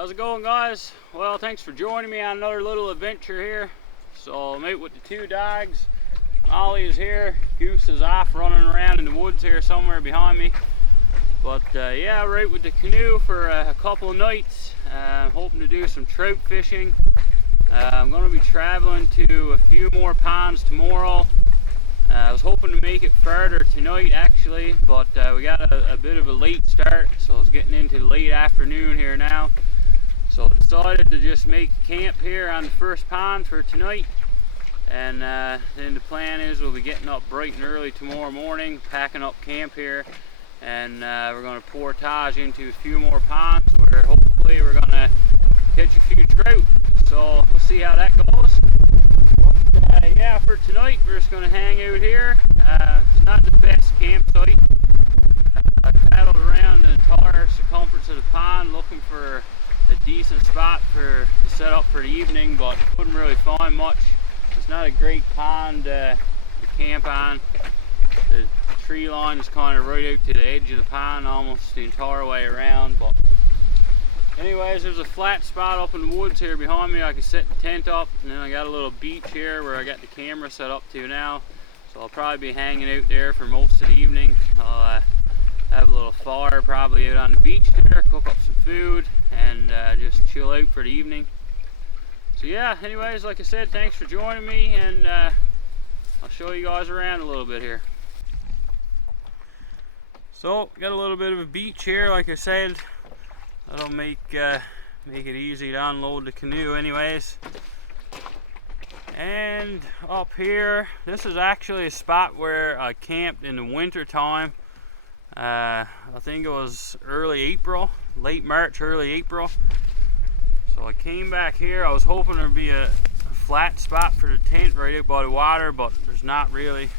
How's it going, guys? Well, thanks for joining me on another little adventure here. So I'm out with the two dogs. Molly is here, Goose is off running around in the woods here somewhere behind me. But yeah, we're out with the canoe for a couple of nights, hoping to do some trout fishing. I'm going to be traveling to a few more ponds tomorrow. I was hoping to make it further tonight actually, but we got a bit of a late start, so it's getting into the late afternoon here now. So I decided to just make camp here on the first pond for tonight. And then the plan is we'll be getting up bright and early tomorrow morning, packing up camp here, and we're going to portage into a few more ponds where hopefully we're going to catch a few trout. So we'll see how that goes. But yeah, for tonight we're just going to hang out here. It's not the best campsite. I paddled around the entire circumference of the pond looking for a decent spot to set up for the evening, but couldn't really find much. It's not a great pond to camp on. The tree line is kind of right out to the edge of the pond almost the entire way around. But anyways, there's a flat spot up in the woods here behind me. I can set the tent up, and then I got a little beach here where I got the camera set up to now. So I'll probably be hanging out there for most of the evening. I'll have a little fire probably out on the beach there, cook up some food, and just chill out for the evening. So yeah, anyways, like I said, thanks for joining me, and I'll show you guys around a little bit here. So got a little bit of a beach here, like I said. That'll make it easy to unload the canoe anyways. And up here, this is actually a spot where I camped in the winter time. I think it was early April, late March, early April. So I came back here. I was hoping there'd be a flat spot for the tent right out by the water, but there's not really.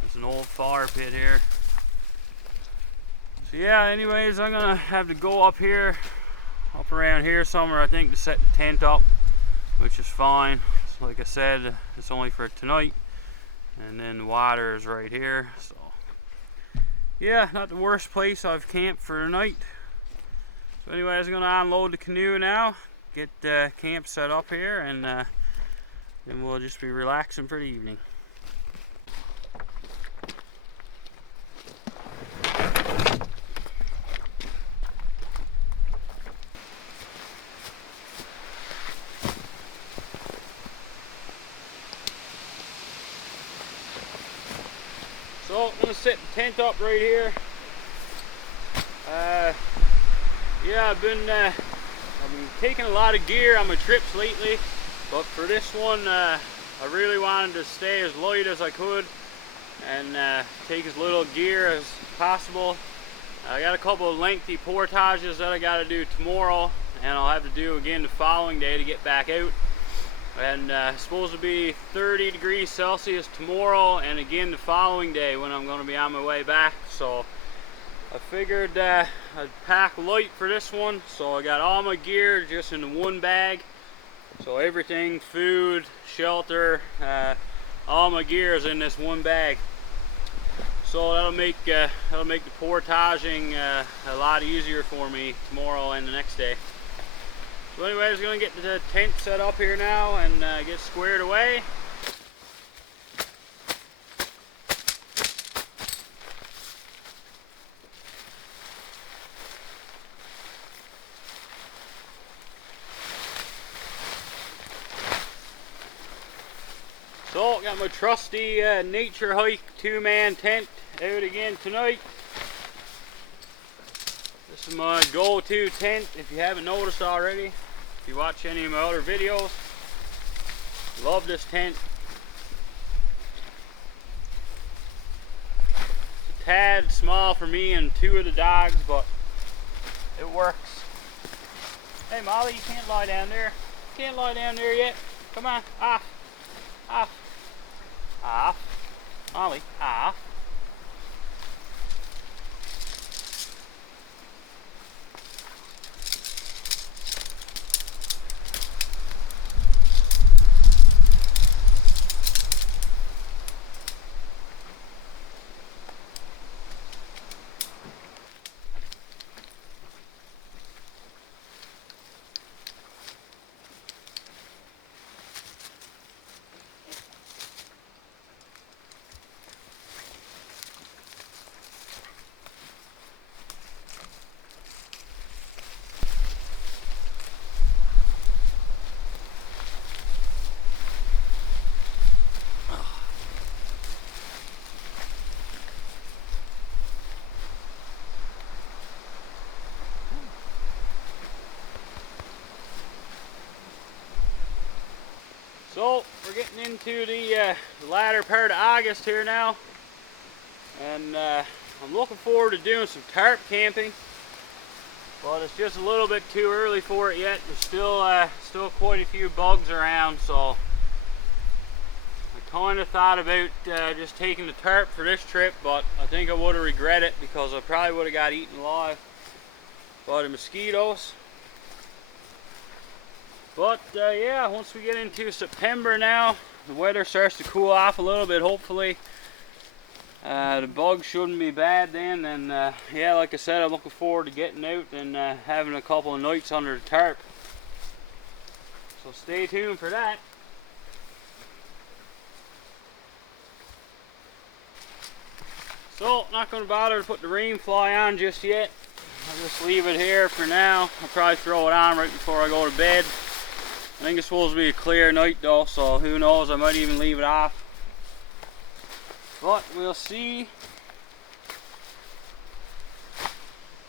There's an old fire pit here. So yeah, anyways, I'm gonna have to go up here, up around here somewhere, I think, to set the tent up, which is fine. So like I said, it's only for tonight, and then the water is right here. So yeah, not the worst place I've camped for the night. So anyways, I'm gonna unload the canoe now, get camp set up here, and then we'll just be relaxing for the evening. So I'm gonna set the tent up right here. Yeah, I've been taking a lot of gear on my trips lately, but for this one I really wanted to stay as light as I could and take as little gear as possible. I got a couple of lengthy portages that I got to do tomorrow, and I'll have to do again the following day to get back out. And it's supposed to be 30 degrees Celsius tomorrow, and again the following day when I'm going to be on my way back. So I figured I'd pack light for this one, so I got all my gear just in the one bag. So everything, food, shelter, all my gear is in this one bag. So that'll make the portaging a lot easier for me tomorrow and the next day. So anyways, I'm going to get the tent set up here now and get squared away. So, got my trusty Nature Hike 2-man tent out again tonight. This is my go-to tent, if you haven't noticed already. If you watch any of my other videos, love this tent. It's a tad small for me and two of the dogs, but it works. Hey Molly, you can't lie down there. You can't lie down there yet. Come on, off. Off. Off. Molly, off. So we're getting into the latter part of August here now, and I'm looking forward to doing some tarp camping, but it's just a little bit too early for it yet. There's still quite a few bugs around, so I kind of thought about just taking the tarp for this trip, but I think I would have regretted it because I probably would have got eaten alive by the mosquitoes. But yeah, once we get into September now, the weather starts to cool off a little bit, hopefully. The bugs shouldn't be bad then, and yeah, like I said, I'm looking forward to getting out and having a couple of nights under the tarp. So stay tuned for that. So, not going to bother to put the rain fly on just yet. I'll just leave it here for now. I'll probably throw it on right before I go to bed. I think it's supposed to be a clear night though, so who knows, I might even leave it off. But we'll see.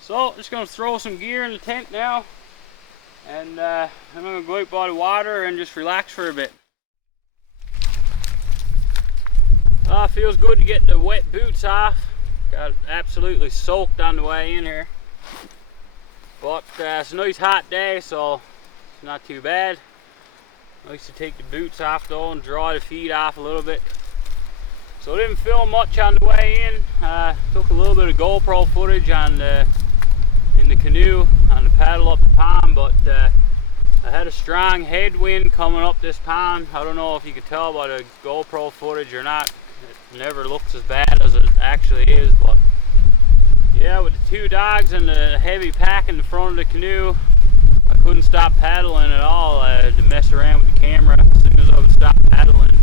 So, just going to throw some gear in the tent now. And I'm going to go out by the water and just relax for a bit. Feels good to get the wet boots off. Got absolutely soaked on the way in here. But it's a nice hot day, so it's not too bad. Nice to take the boots off though and dry the feet off a little bit. So I didn't film much on the way in. Took a little bit of GoPro footage on in the canoe on the paddle up the pond, but I had a strong headwind coming up this pond. I don't know if you could tell by the GoPro footage or not. It never looks as bad as it actually is, but yeah, with the two dogs and the heavy pack in the front of the canoe, I couldn't stop paddling at all to mess around with the camera. As soon as I would stop paddling,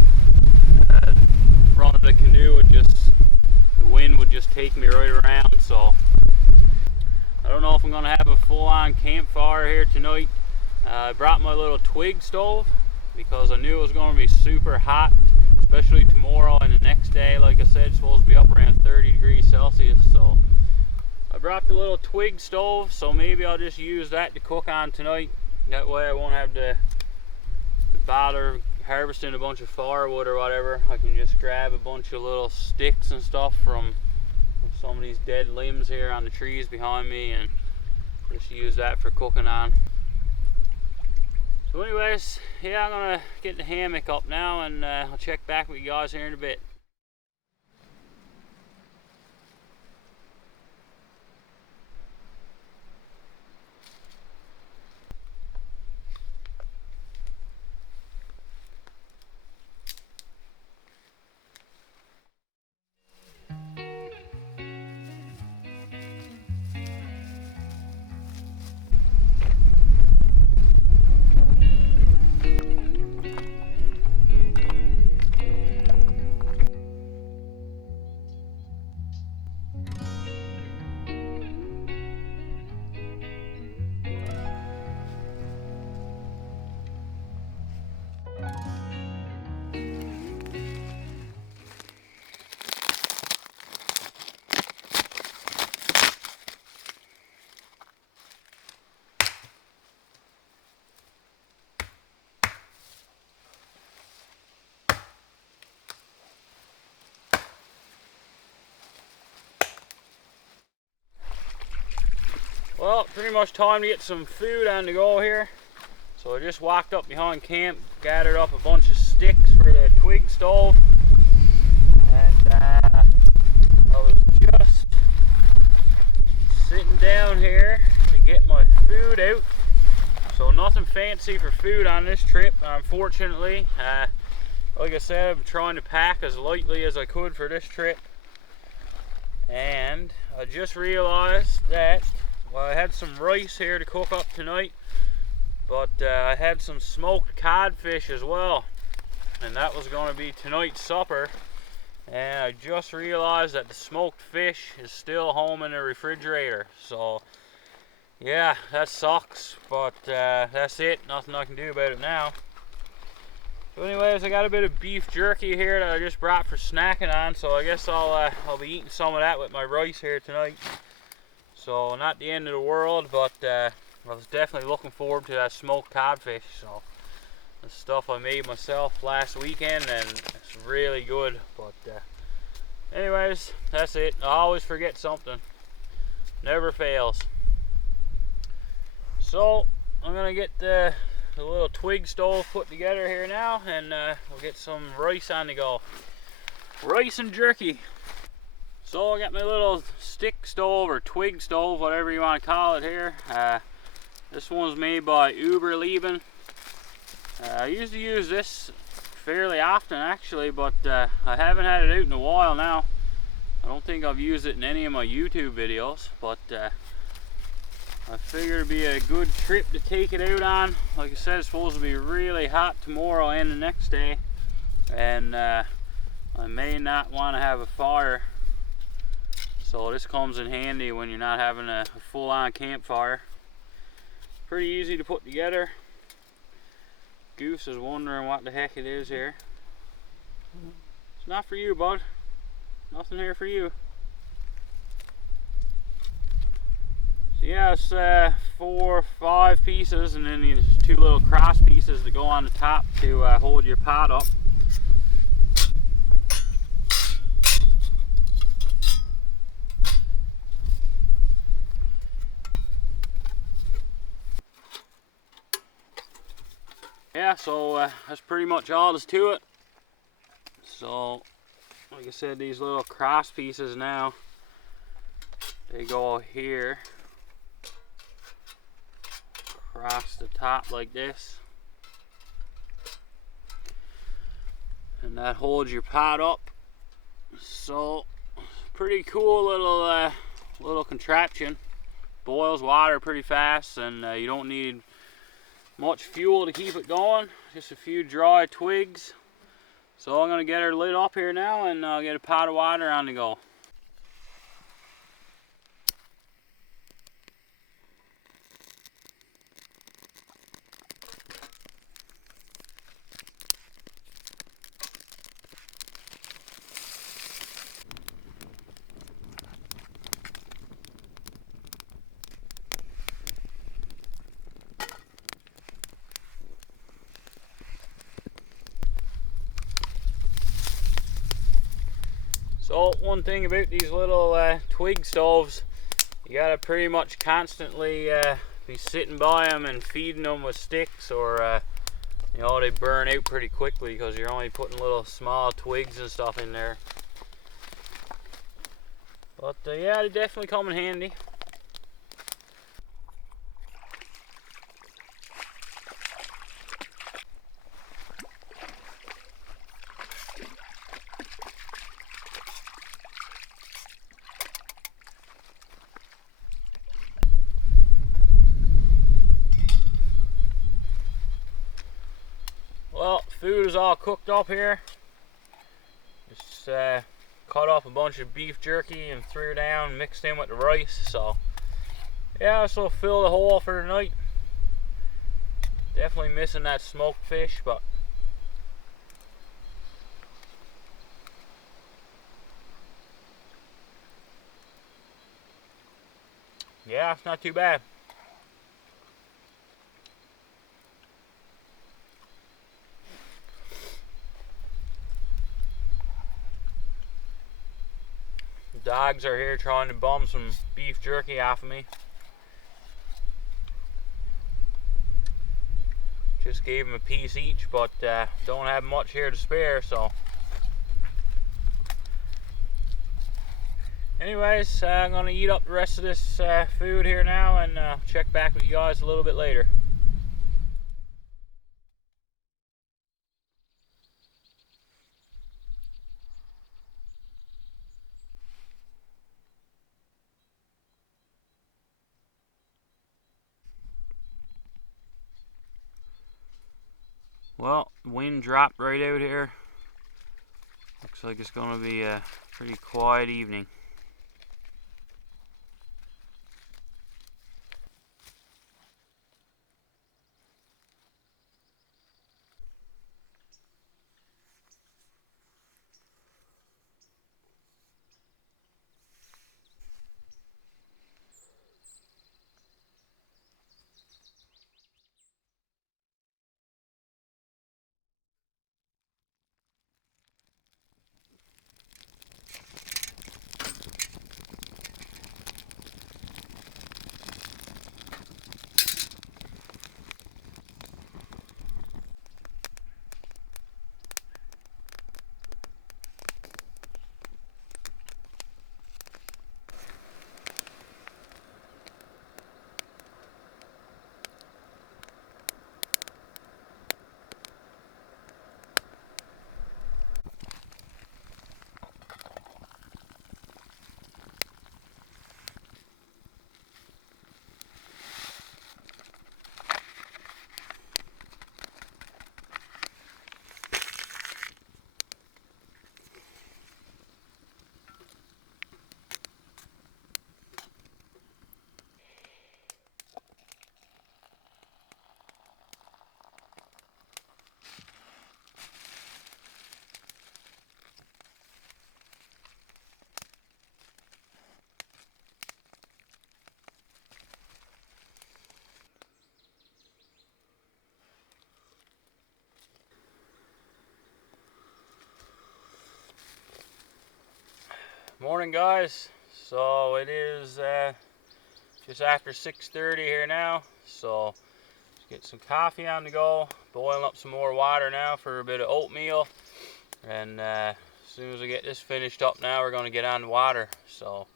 the front of the canoe the wind would just take me right around. So I don't know if I'm gonna have a full-on campfire here tonight. I brought my little twig stove because I knew it was gonna be super hot, especially tomorrow and the next day. Like I said, it's supposed to be up around 30 degrees Celsius. So I brought the little twig stove, so maybe I'll just use that to cook on tonight. That way I won't have to bother harvesting a bunch of firewood or whatever. I can just grab a bunch of little sticks and stuff from some of these dead limbs here on the trees behind me and just use that for cooking on. So anyways, yeah, I'm gonna get the hammock up now and I'll check back with you guys here in a bit. Well, pretty much time to get some food on the go here. So I just walked up behind camp, gathered up a bunch of sticks for the twig stove, and I was just sitting down here to get my food out. So nothing fancy for food on this trip, unfortunately. Like I said, I'm trying to pack as lightly as I could for this trip, and I just realized that, well, I had some rice here to cook up tonight, but I had some smoked codfish as well, and that was going to be tonight's supper. And I just realized that the smoked fish is still home in the refrigerator. So yeah, that sucks, but that's it. Nothing I can do about it now. So anyways, I got a bit of beef jerky here that I just brought for snacking on, so I guess I'll be eating some of that with my rice here tonight. So not the end of the world, but I was definitely looking forward to that smoked codfish. So the stuff I made myself last weekend, and it's really good. But anyways, that's it. I always forget something. Never fails. So I'm gonna get the little twig stove put together here now, and we'll get some rice on the go. Rice and jerky. So I got my little stick stove or twig stove, whatever you want to call it here. This one's made by Uberleben. I used to use this fairly often actually, but I haven't had it out in a while now. I don't think I've used it in any of my YouTube videos, but I figured it'd be a good trip to take it out on. Like I said, it's supposed to be really hot tomorrow and the next day, and I may not want to have a fire. So this comes in handy when you're not having a full-on campfire. Pretty easy to put together. Goose is wondering what the heck it is here. It's not for you, bud. Nothing here for you. So yeah, it's 4 or 5 pieces, and then these 2 little cross pieces that go on the top to hold your pot up. Yeah, so that's pretty much all there's to it. So, like I said, these little cross pieces now, they go here, across the top like this, and that holds your pot up. So, pretty cool little contraption. Boils water pretty fast, and you don't need much fuel to keep it going, just a few dry twigs. So I'm going to get her lit up here now, and I'll get a pot of water on the go. So one thing about these little twig stoves, you gotta pretty much constantly be sitting by them and feeding them with sticks, or you know, they burn out pretty quickly because you're only putting little small twigs and stuff in there. But yeah, they definitely come in handy. Well, food is all cooked up here. Just cut off a bunch of beef jerky and threw down, mixed in with the rice. So yeah, this will fill the hole for the night. Definitely missing that smoked fish, but yeah, it's not too bad. The dogs are here trying to bum some beef jerky off of me. Just gave them a piece each, but don't have much here to spare, so. Anyways, I'm gonna eat up the rest of this food here now, and check back with you guys a little bit later. Well, wind dropped right out here. Looks like it's gonna be a pretty quiet evening. Morning, guys. So it is just after 6:30 here now. So let's get some coffee on the go. Boiling up some more water now for a bit of oatmeal. And as soon as I get this finished up now, we're going to get on the water. So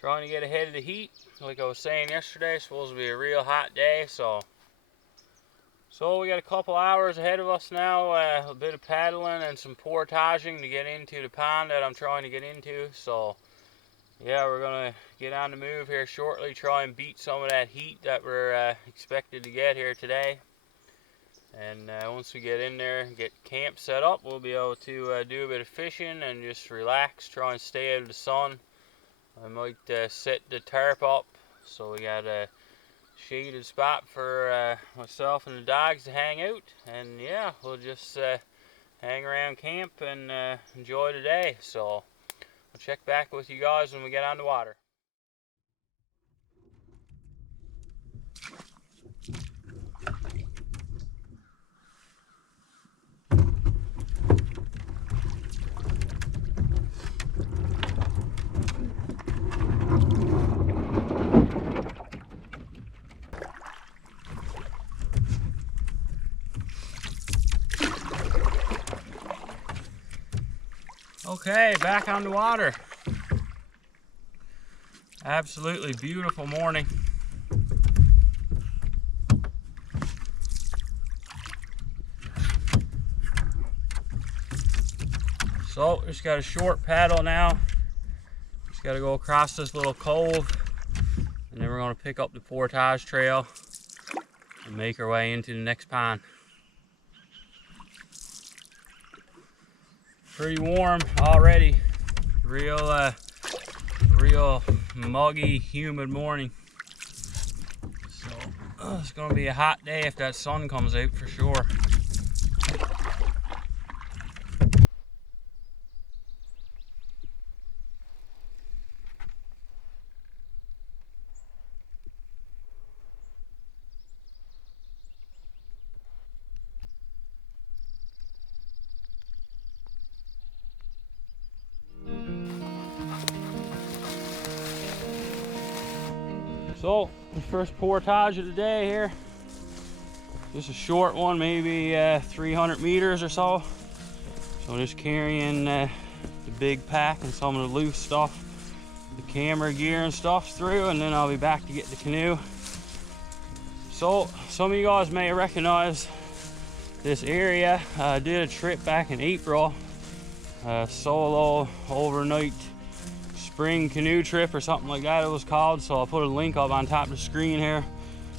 trying to get ahead of the heat. Like I was saying yesterday, it's supposed to be a real hot day. So we got a couple hours ahead of us now. A bit of paddling and some portaging to get into the pond that I'm trying to get into. So yeah, we're gonna get on the move here shortly, try and beat some of that heat that we're expected to get here today. And once we get in there and get camp set up, we'll be able to do a bit of fishing and just relax, try and stay out of the sun. I might set the tarp up so we got a shaded spot for myself and the dogs to hang out. And yeah, we'll just hang around camp and enjoy the day. So I'll check back with you guys when we get on the water. Okay, back on the water. Absolutely beautiful morning. So just got a short paddle now. Just got to go across this little cove, and then we're going to pick up the portage trail and make our way into the next pond. Pretty warm already. Real muggy, humid morning. So it's gonna be a hot day if that sun comes out for sure. So, the first portage of the day here. Just a short one, maybe 300 meters or so. So just carrying the big pack and some of the loose stuff, the camera gear and stuff through, and then I'll be back to get the canoe. So, some of you guys may recognize this area. I did a trip back in April, solo overnight spring canoe trip or something like that it was called. So I'll put a link up on top of the screen here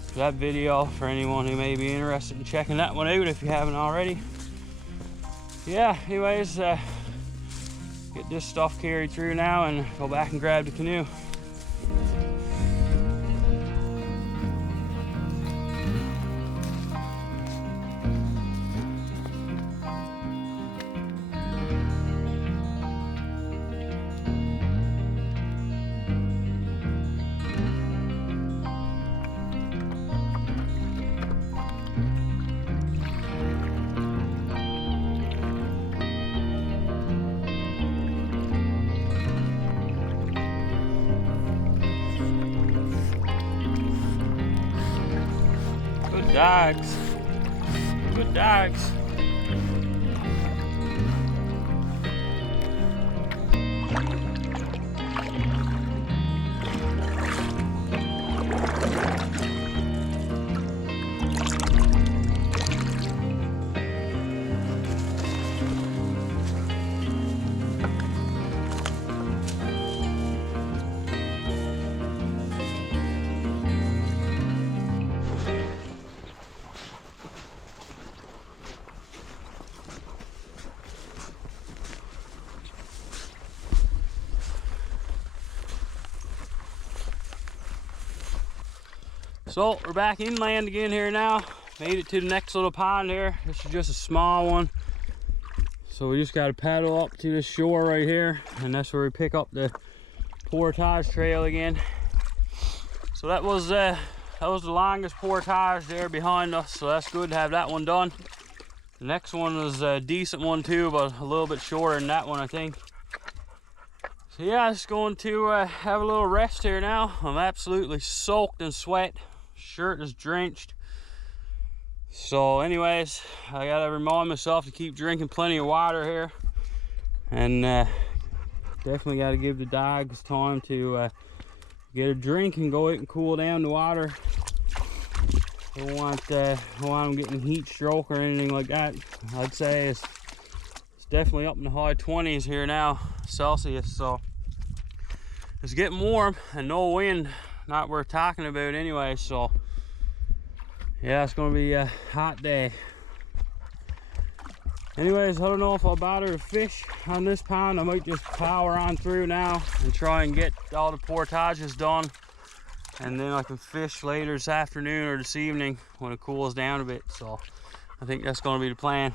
for that video for anyone who may be interested in checking that one out if you haven't already. Yeah, anyways, get this stuff carried through now and go back and grab the canoe. Dogs. Good dogs. So we're back inland again here now. Made it to the next little pond here. This is just a small one. So we just got to paddle up to the shore right here, and that's where we pick up the portage trail again. So that was the longest portage there behind us, so that's good to have that one done. The next one was a decent one too, but a little bit shorter than that one, I think. So yeah, just going to have a little rest here now. I'm absolutely soaked in sweat. Shirt is drenched. So anyways, I gotta remind myself to keep drinking plenty of water here. And definitely gotta give the dogs time to get a drink and go out and cool down the water. Don't want them getting heat stroke or anything like that. I'd say it's definitely up in the high 20s here now, Celsius. So it's getting warm and no wind, not worth talking about anyway. So yeah, it's gonna be a hot day. Anyways, I don't know if I'll bother to fish on this pond. I might just power on through now and try and get all the portages done, and then I can fish later this afternoon or this evening when it cools down a bit. So I think that's gonna be the plan.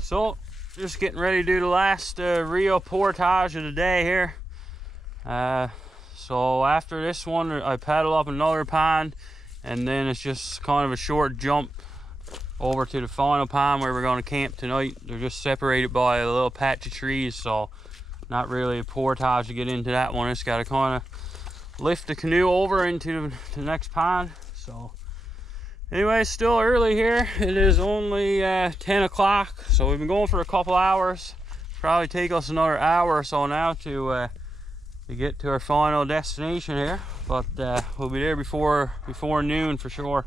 So just getting ready to do the last real portage of the day here. So after this one, I paddle up another pond, and then it's just kind of a short jump over to the final pond where we're going to camp tonight. They're just separated by a little patch of trees, so not really a portage to get into that one. Just got to kind of lift the canoe over into the next pond. So anyway, still early here. It is only 10 o'clock, so we've been going for a couple hours. Probably take us another hour or so now to get to our final destination here, but we'll be there before noon for sure.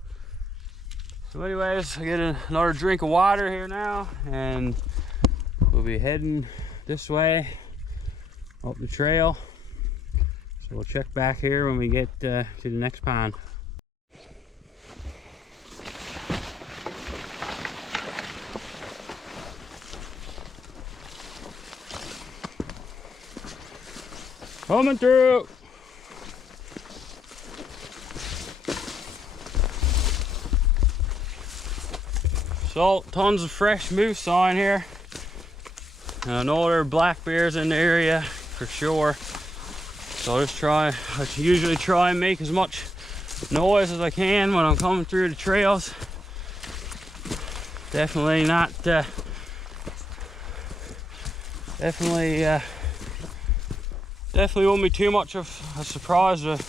So anyways, I get another drink of water here now, and we'll be heading this way up the trail. So we'll check back here when we get to the next pond. Coming through. So tons of fresh moose on here. And I know there are black bears in the area for sure. So I usually try and make as much noise as I can when I'm coming through the trails. Definitely not definitely won't be too much of a surprise to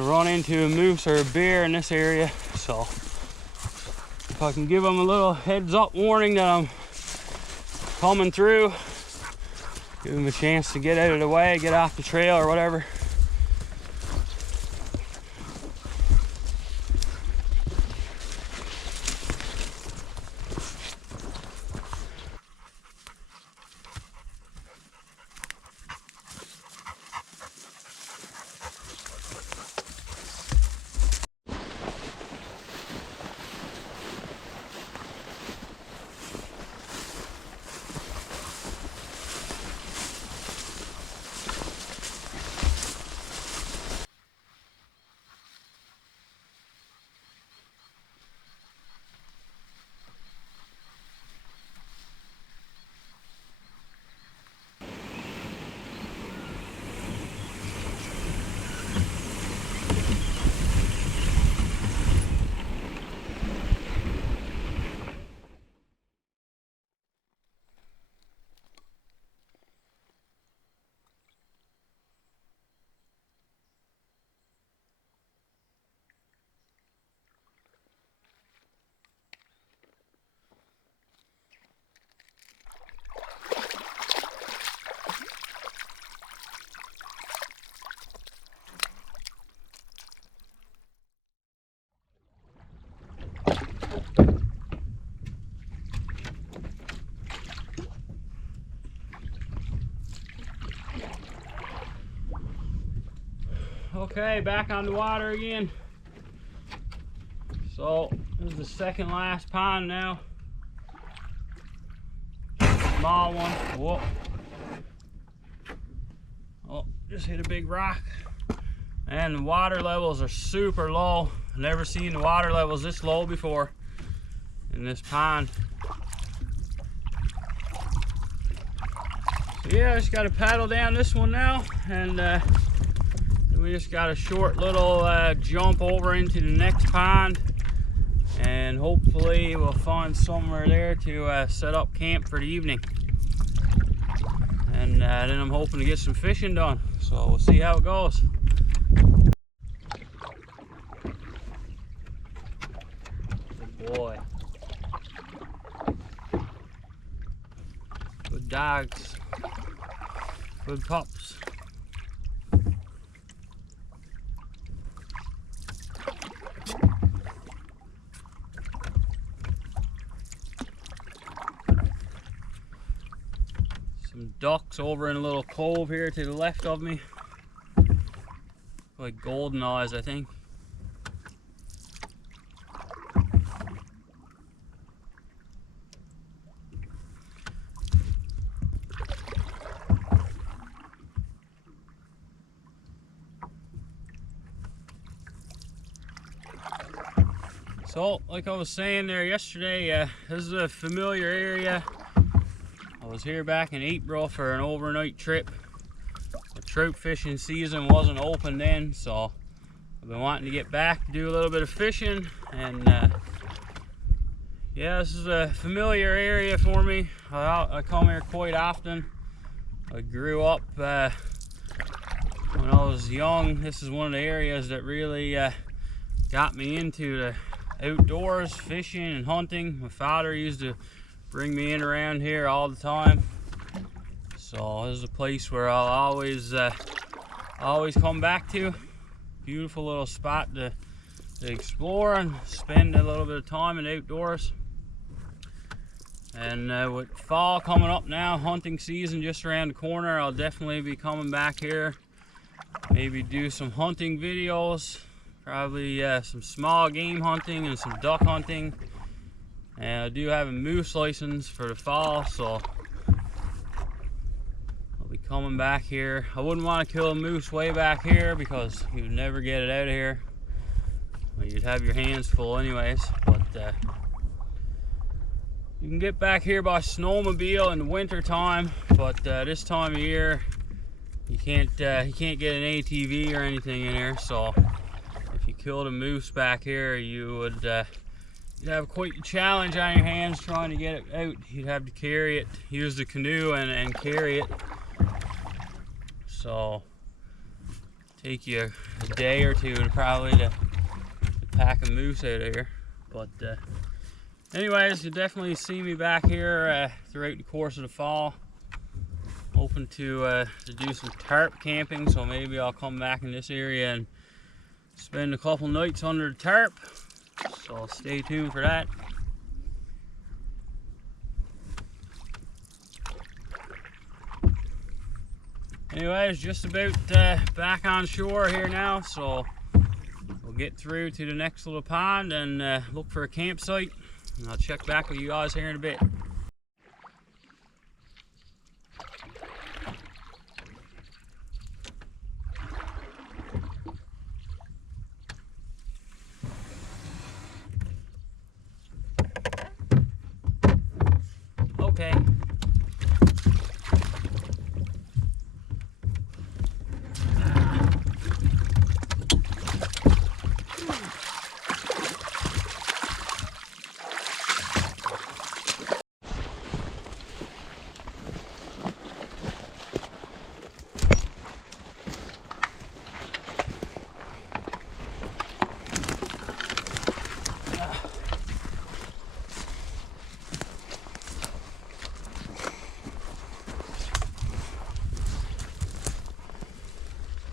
run into a moose or a bear in this area. So if I can give them a little heads up warning that I'm coming through, give them a chance to get out of the way, get off the trail or whatever. Okay, back on the water again. So this is the second last pond now. Small one. Whoa. Oh, just hit a big rock. And the water levels are super low. I've never seen the water levels this low before in this pond. So yeah, I just got to paddle down this one now, and we just got a short little jump over into the next pond, and hopefully we'll find somewhere there to set up camp for the evening. And then I'm hoping to get some fishing done. So we'll see how it goes. Good boy. Good dogs. Good pups. Some ducks over in a little cove here to the left of me. Like golden eyes, I think. So, like I was saying there yesterday, this is a familiar area. I was here back in April for an overnight trip. The trout fishing season wasn't open then, so I've been wanting to get back to do a little bit of fishing. And yeah, this is a familiar area for me. I come here quite often. I grew up when I was young. This is one of the areas that really got me into the outdoors, fishing and hunting. My father used to bring me in around here all the time, so this is a place where I'll always come back to. Beautiful little spot to explore and spend a little bit of time in the outdoors. And with fall coming up now, hunting season just around the corner, I'll definitely be coming back here, maybe do some hunting videos. Probably some small game hunting and some duck hunting. And I do have a moose license for the fall, so I'll be coming back here. I wouldn't want to kill a moose way back here because you'd never get it out of here. Well, you'd have your hands full anyways. But you can get back here by snowmobile in the winter time, but this time of year you can't get an ATV or anything in here. So if you killed a moose back here, you would you'd have quite a challenge on your hands trying to get it out. You'd have to carry it, use the canoe and carry it. So take you a day or two to probably to pack a moose out of here. But anyways, you definitely see me back here throughout the course of the fall. Hoping to do some tarp camping, so maybe I'll come back in this area and spend a couple nights under the tarp. So stay tuned for that. Anyways, just about back on shore here now, so we'll get through to the next little pond and look for a campsite, and I'll check back with you guys here in a bit. Okay.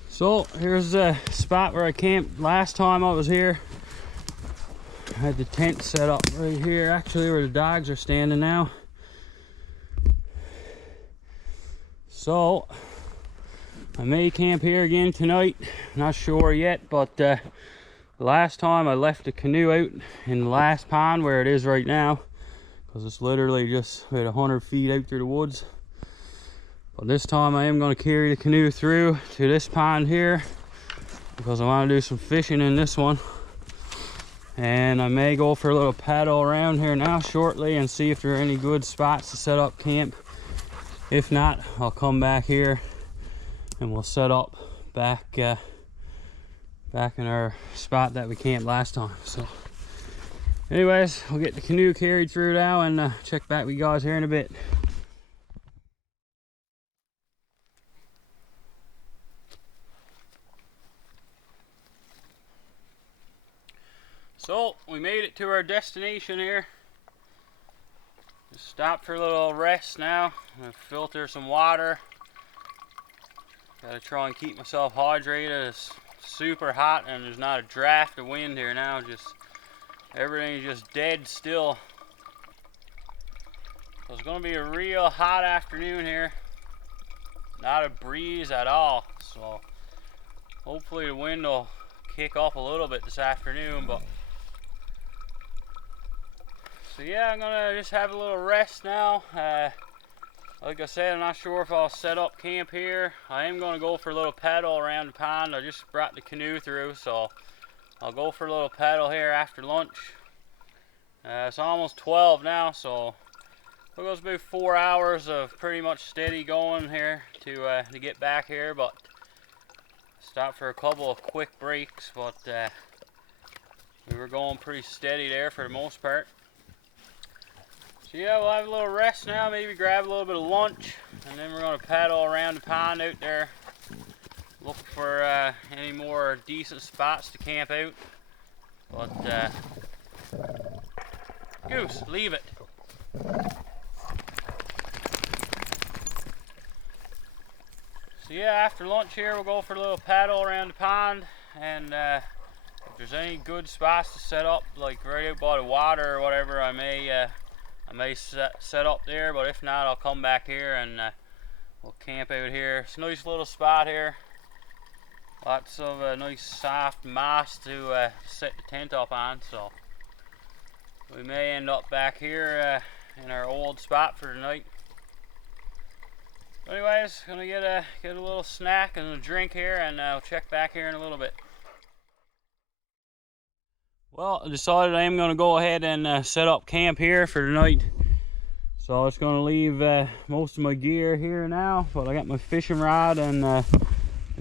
So here's the spot where I camped last time I was here. I had the tent set up right here, actually where the dogs are standing now. So I may camp here again tonight, not sure yet, but the last time I left the canoe out in the last pond where it is right now, because it's literally just about 100 feet out through the woods. But this time I am going to carry the canoe through to this pond here because I want to do some fishing in this one. And I may go for a little paddle around here now shortly and see if there are any good spots to set up camp. If not, I'll come back here and we'll set up back in our spot that we camped last time. So anyways, we'll get the canoe carried through now and check back with you guys here in a bit. So we made it to our destination here. Just stopped for a little rest now. I'm gonna filter some water. Gotta try and keep myself hydrated. It's super hot and there's not a draft of wind here now. Just everything's just dead still. So it's gonna be a real hot afternoon here. Not a breeze at all. So hopefully the wind will kick up a little bit this afternoon, but so yeah, I'm gonna just have a little rest now. Like I said, I'm not sure if I'll set up camp here. I am gonna go for a little paddle around the pond. I just brought the canoe through, so I'll go for a little paddle here after lunch. It's almost 12 now, so it goes about 4 hours of pretty much steady going here to get back here. But stop for a couple of quick breaks, but we were going pretty steady there for the most part. So yeah, we'll have a little rest now, maybe grab a little bit of lunch, and then we're going to paddle around the pond out there, look for any more decent spots to camp out. But Goose, leave it. So yeah, after lunch here, we'll go for a little paddle around the pond, and if there's any good spots to set up, like right out by the water or whatever, I may set up there, but if not, I'll come back here and we'll camp out here. It's a nice little spot here. Lots of nice soft moss to set the tent up on, so we may end up back here in our old spot for the night. Anyways, gonna get a little snack and a drink here, and I'll check back here in a little bit. Well, I decided I am going to go ahead and set up camp here for the night. So I was going to leave most of my gear here now, but I got my fishing rod and a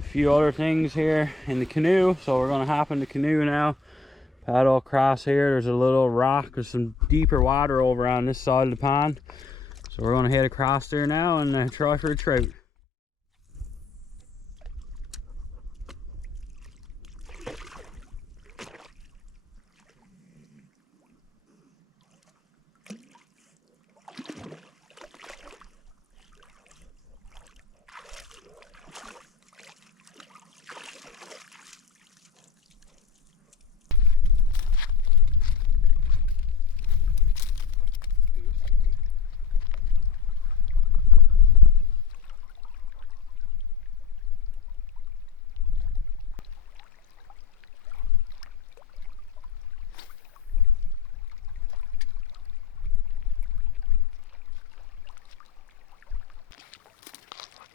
few other things here in the canoe. So we're going to hop in the canoe now, paddle across here. There's a little rock, there's some deeper water over on this side of the pond. So we're going to head across there now and try for a trout.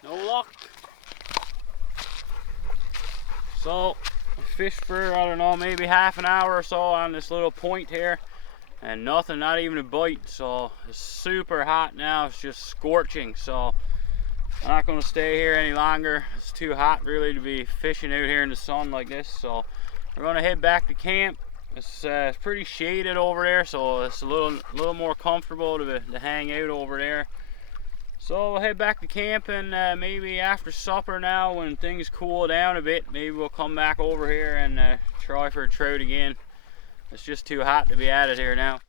No luck. So I fished for, I don't know, maybe half an hour or so on this little point here, and nothing, not even a bite. So it's super hot now, it's just scorching. So I'm not going to stay here any longer. It's too hot really to be fishing out here in the sun like this. So we're going to head back to camp. It's pretty shaded over there, so it's a little more comfortable to hang out over there. So we'll head back to camp, and maybe after supper now, when things cool down a bit, maybe we'll come back over here and try for a trout again. It's just too hot to be at it here now.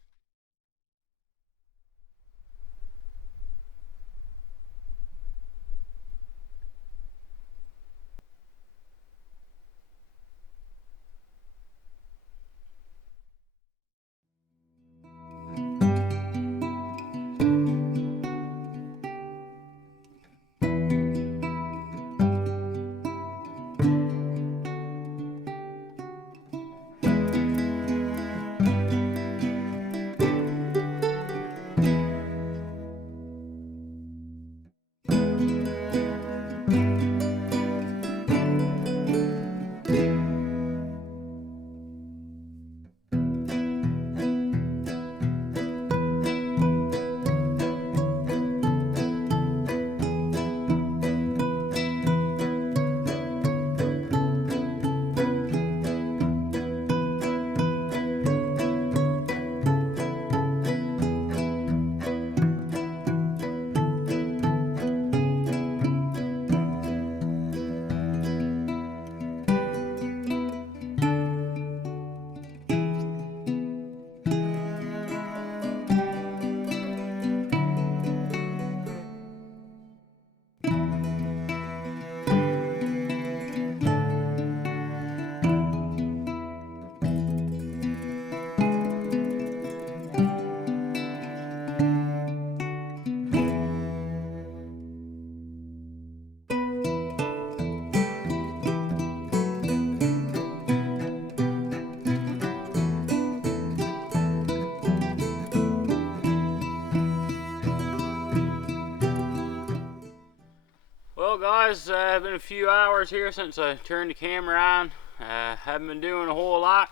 guys, it's been a few hours here since I turned the camera on. Haven't been doing a whole lot.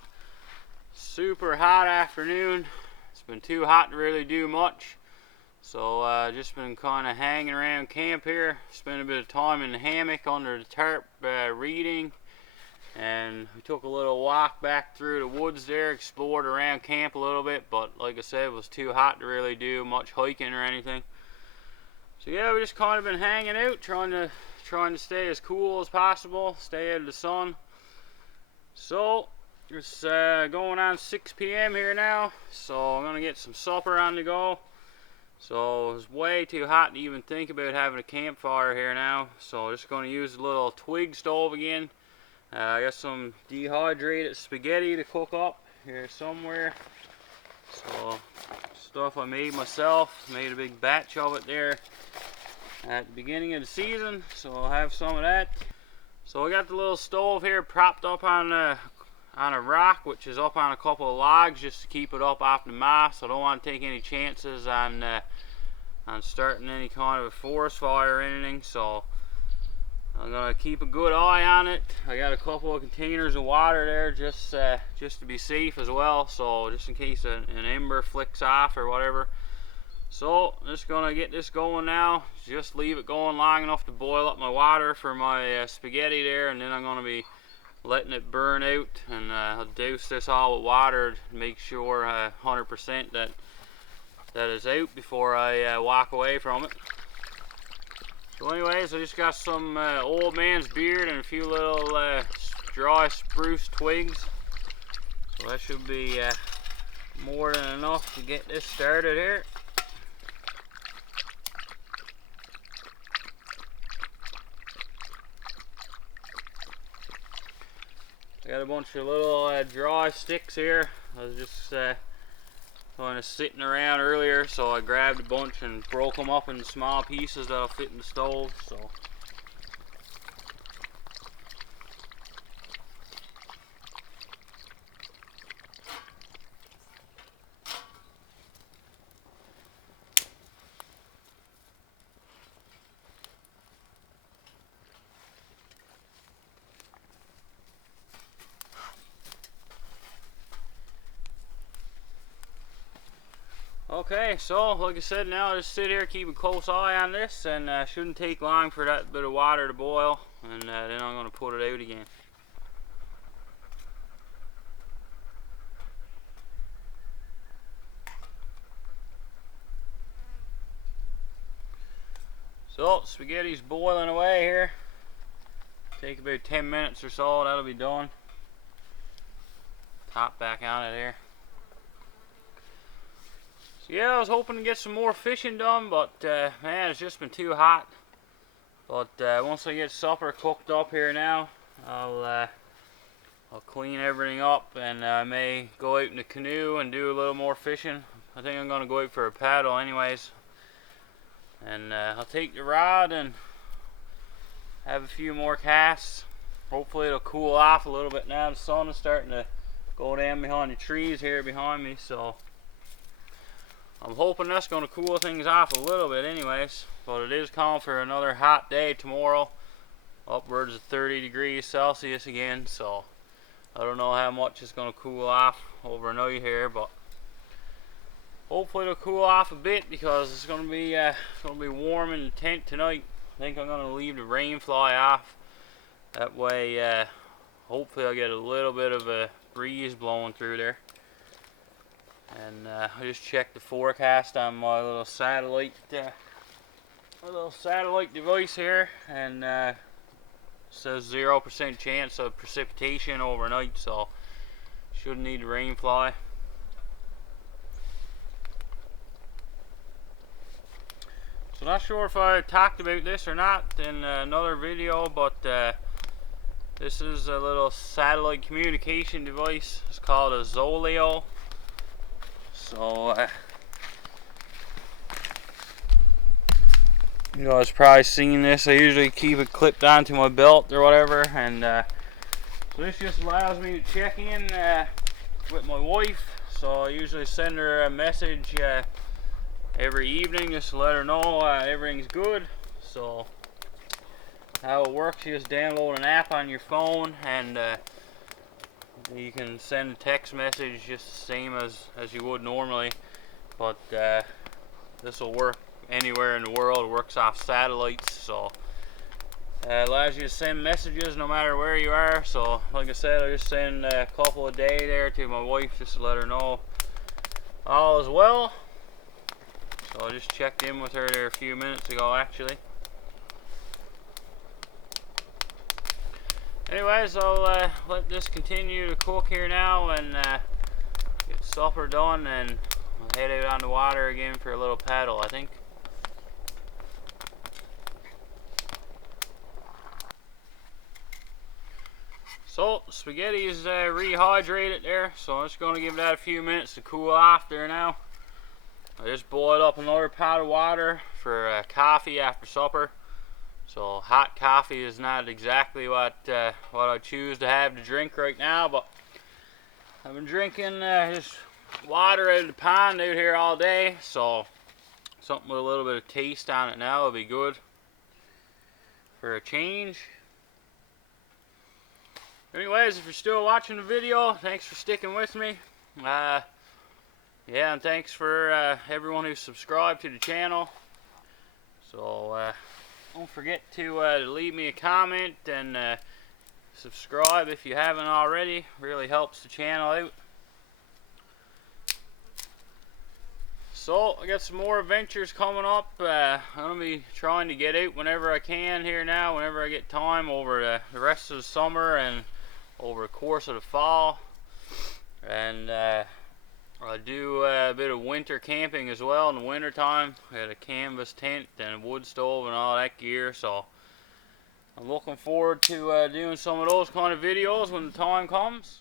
Super hot afternoon. It's been too hot to really do much. So just been kind of hanging around camp here. Spent a bit of time in the hammock under the tarp reading. And we took a little walk back through the woods there, explored around camp a little bit, but like I said, it was too hot to really do much hiking or anything. So yeah, we just kind of been hanging out, trying to stay as cool as possible, stay out of the sun. So it's going on 6 p.m. here now, so I'm gonna get some supper on the go. So it's way too hot to even think about having a campfire here now, so just gonna use a little twig stove again. I got some dehydrated spaghetti to cook up here somewhere. So stuff I made myself, made a big batch of it there at the beginning of the season, so I'll have some of that. So I got the little stove here propped up on a rock, which is up on a couple of logs just to keep it up off the moss. I don't want to take any chances on starting any kind of a forest fire or anything, so I'm gonna keep a good eye on it. I got a couple of containers of water there just to be safe as well, so just in case an ember flicks off or whatever. So I'm just gonna get this going now. Just leave it going long enough to boil up my water for my spaghetti there, and then I'm gonna be letting it burn out, and I'll douse this all with water to make sure 100% that it's out before I walk away from it. So anyways, I just got some old man's beard and a few little dry spruce twigs. So that should be more than enough to get this started here. I got a bunch of little dry sticks here. I was just kind of sitting around earlier, so I grabbed a bunch and broke them up in small pieces that'll fit in the stove. So okay, so like I said, now I just sit here, keep a close eye on this, and shouldn't take long for that bit of water to boil, and then I'm going to put it out again. So spaghetti's boiling away here. Take about 10 minutes or so, that'll be done. Top back on it here. Yeah, I was hoping to get some more fishing done, but man, it's just been too hot. But once I get supper cooked up here now, I'll clean everything up, and I may go out in the canoe and do a little more fishing. I think I'm gonna go out for a paddle anyways, and I'll take the rod and have a few more casts. Hopefully it'll cool off a little bit now. The sun is starting to go down behind the trees here behind me, so I'm hoping that's going to cool things off a little bit anyways, but it is calling for another hot day tomorrow, upwards of 30 degrees Celsius again, so I don't know how much it's going to cool off overnight here, but hopefully it'll cool off a bit because it's going to be warm in the tent tonight. I think I'm going to leave the rain fly off. That way hopefully I'll get a little bit of a breeze blowing through there. And I just checked the forecast on my little satellite device here, and it says 0% chance of precipitation overnight, so shouldn't need the rain fly. So not sure if I talked about this or not in another video, but this is a little satellite communication device. It's called a Zoleo. So you guys probably seen this. I usually keep it clipped onto my belt or whatever, and so this just allows me to check in with my wife. So I usually send her a message every evening just to let her know everything's good. So how it works, you just download an app on your phone, and you can send a text message just the same as you would normally, but this will work anywhere in the world. It works off satellites, so allows you to send messages no matter where you are. So like I said, I just send a couple a day there to my wife just to let her know all is well. So I just checked in with her there a few minutes ago, actually. Anyways, I'll let this continue to cook here now and get supper done, and I'll head out on the water again for a little paddle, I think. So, spaghetti is rehydrated there, so I'm just going to give that a few minutes to cool off there now. I just boiled up another pot of water for coffee after supper. So hot coffee is not exactly what I choose to have to drink right now, but I've been drinking just water out of the pond out here all day, so something with a little bit of taste on it now will be good for a change. Anyways, if you're still watching the video, thanks for sticking with me. Yeah, and thanks for everyone who's subscribed to the channel. So don't forget to leave me a comment and subscribe if you haven't already. Really helps the channel out. So I got some more adventures coming up. I'm gonna be trying to get out whenever I can here now, whenever I get time over the rest of the summer and over the course of the fall. And I do a bit of winter camping as well in the winter time. I had a canvas tent and a wood stove and all that gear, so I'm looking forward to doing some of those kind of videos when the time comes.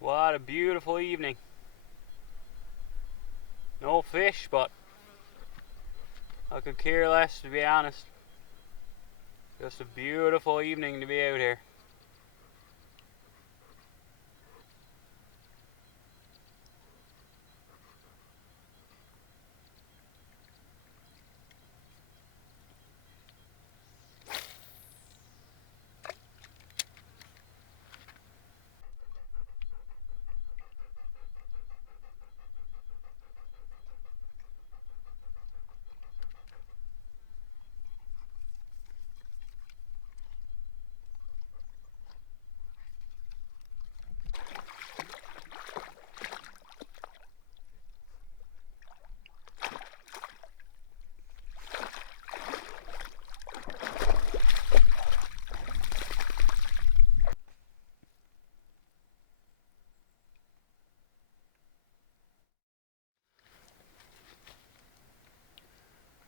What a beautiful evening. No fish, but I could care less, to be honest. Just a beautiful evening to be out here.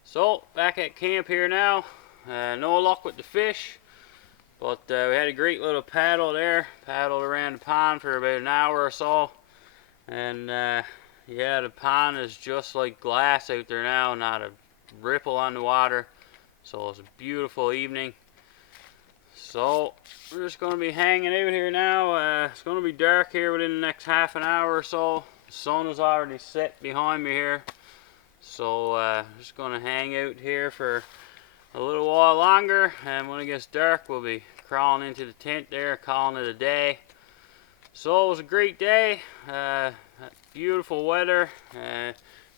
So, back at camp here now. No luck with the fish, but we had a great little paddle there. Paddled around the pond for about an hour or so. And yeah, the pond is just like glass out there now, not a ripple on the water. So it's a beautiful evening. So we're just going to be hanging out here now. It's going to be dark here within the next half an hour or so. The sun is already set behind me here. So just going to hang out here for a little while longer, and when it gets dark we'll be crawling into the tent there, calling it a day. So it was a great day, beautiful weather.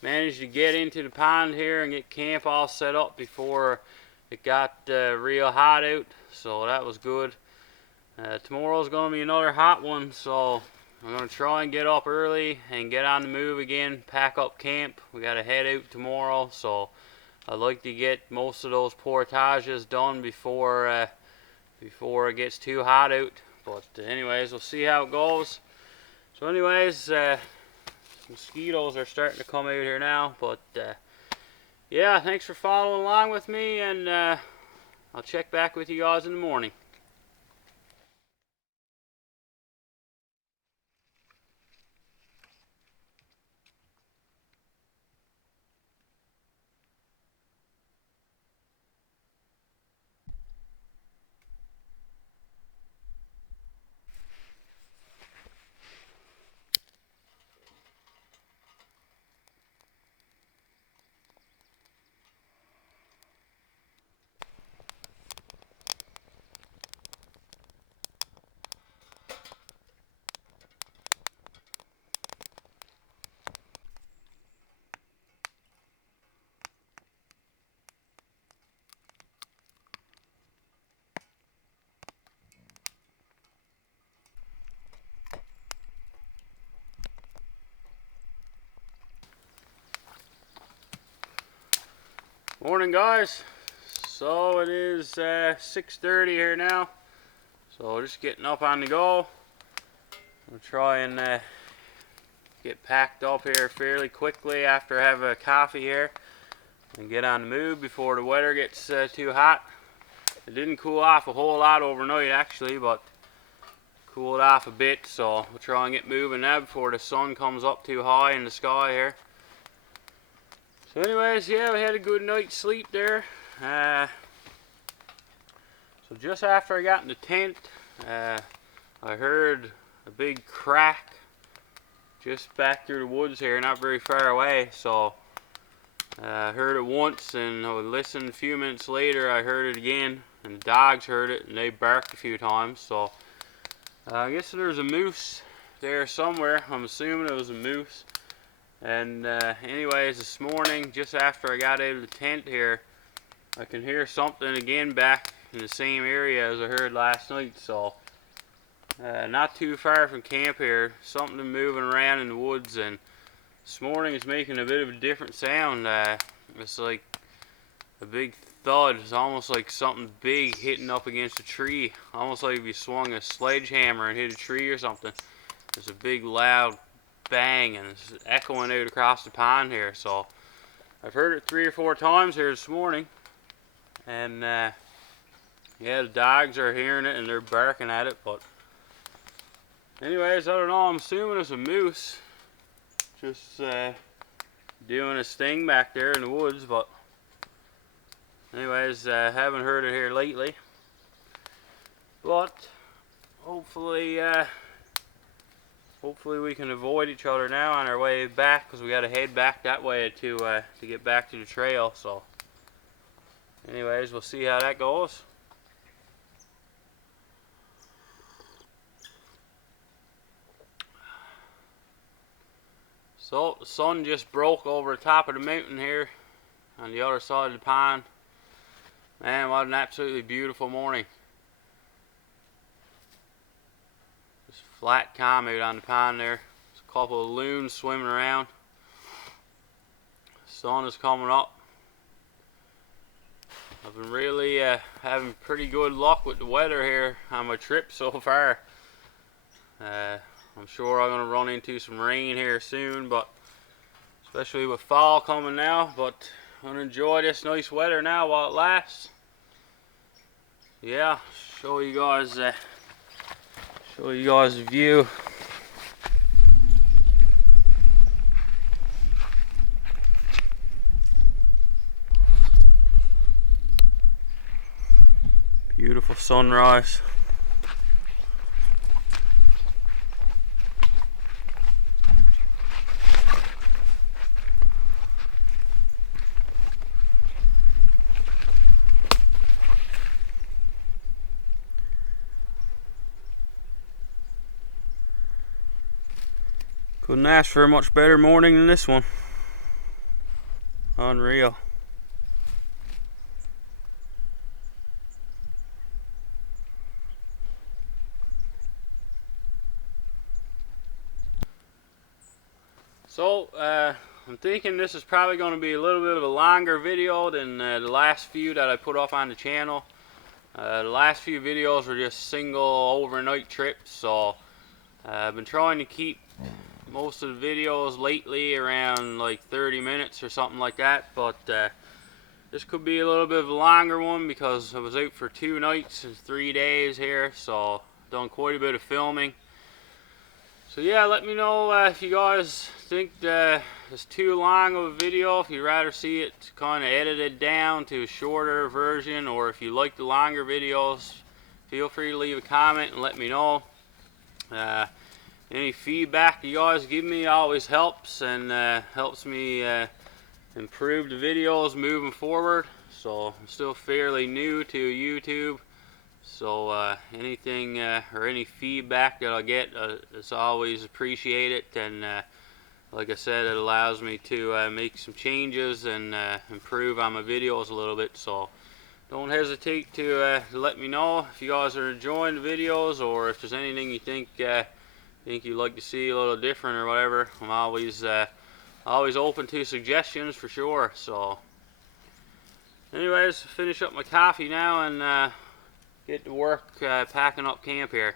Managed to get into the pond here and get camp all set up before it got real hot out, so that was good. Tomorrow's going to be another hot one, so I'm gonna try and get up early and get on the move again, pack up camp. We gotta head out tomorrow, so I'd like to get most of those portages done before it gets too hot out. But anyways, we'll see how it goes. So anyways, mosquitoes are starting to come out here now, but yeah, thanks for following along with me, and I'll check back with you guys in the morning. Morning, guys. So it is 6:30 here now, so just getting up on the go. I'll try and get packed up here fairly quickly after I have a coffee here and get on the move before the weather gets too hot. It didn't cool off a whole lot overnight actually, but cooled off a bit, so we'll try and get moving now before the sun comes up too high in the sky here. So anyways, yeah, we had a good night's sleep there. So just after I got in the tent, I heard a big crack just back through the woods here, not very far away. So I heard it once, and I listened a few minutes later, I heard it again, and the dogs heard it, and they barked a few times. So I guess there's a moose there somewhere. I'm assuming it was a moose. And anyways, this morning, just after I got out of the tent here, I can hear something again back in the same area as I heard last night. So not too far from camp here, something moving around in the woods, and this morning it's making a bit of a different sound. It's like a big thud. It's almost like something big hitting up against a tree, almost like if you swung a sledgehammer and hit a tree or something. There's a big loud bang, and it's echoing out across the pond here. So I've heard it 3 or 4 times here this morning, and yeah, the dogs are hearing it and they're barking at it. But anyways, I don't know, I'm assuming it's a moose just doing his thing back there in the woods. But anyways, haven't heard it here lately, but hopefully we can avoid each other now on our way back, because we got to head back that way to get back to the trail. So anyways, we'll see how that goes. So the sun just broke over the top of the mountain here on the other side of the pond. Man, what an absolutely beautiful morning. Just flat calm out on the pond there. There's a couple of loons swimming around. The sun is coming up. I've been really having pretty good luck with the weather here on my trip so far. I'm sure I'm going to run into some rain here soon, but especially with fall coming now. But I'm going to enjoy this nice weather now while it lasts. Yeah, show you guys the view. Beautiful sunrise. Couldn't ask for a much better morning than this one. Unreal. So I'm thinking this is probably going to be a little bit of a longer video than the last few that I put up on the channel. The last few videos were just single overnight trips, so I've been trying to keep most of the videos lately around like 30 minutes or something like that, but this could be a little bit of a longer one because I was out for 2 nights and 3 days here, so done quite a bit of filming. So yeah, let me know if you guys think it's too long of a video, if you'd rather see it kind of edited down to a shorter version, or if you like the longer videos, feel free to leave a comment and let me know. Any feedback you guys give me always helps, and helps me improve the videos moving forward. So I'm still fairly new to YouTube, so anything or any feedback that I get is always appreciated, and like I said, it allows me to make some changes and improve on my videos a little bit. So don't hesitate to let me know if you guys are enjoying the videos, or if there's anything you think you'd like to see a little different or whatever. I'm always open to suggestions for sure. So anyways, finish up my coffee now and get to work packing up camp here.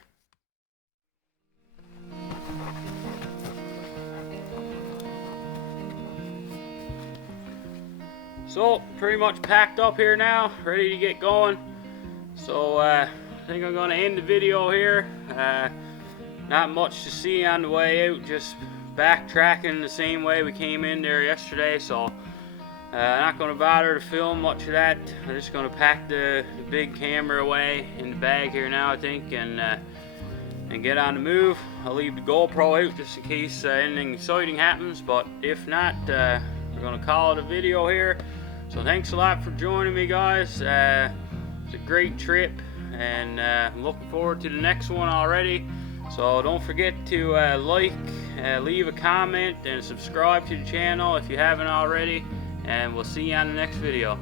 So pretty much packed up here now, ready to get going. So I think I'm going to end the video here. Not much to see on the way out, just backtracking the same way we came in there yesterday, so not going to bother to film much of that. I'm just going to pack the big camera away in the bag here now, I think, and get on the move. I'll leave the GoPro out just in case anything exciting happens, but if not, we're going to call it a video here. So thanks a lot for joining me, guys. It's a great trip, and I'm looking forward to the next one already. So don't forget to like, leave a comment, and subscribe to the channel if you haven't already. And we'll see you on the next video.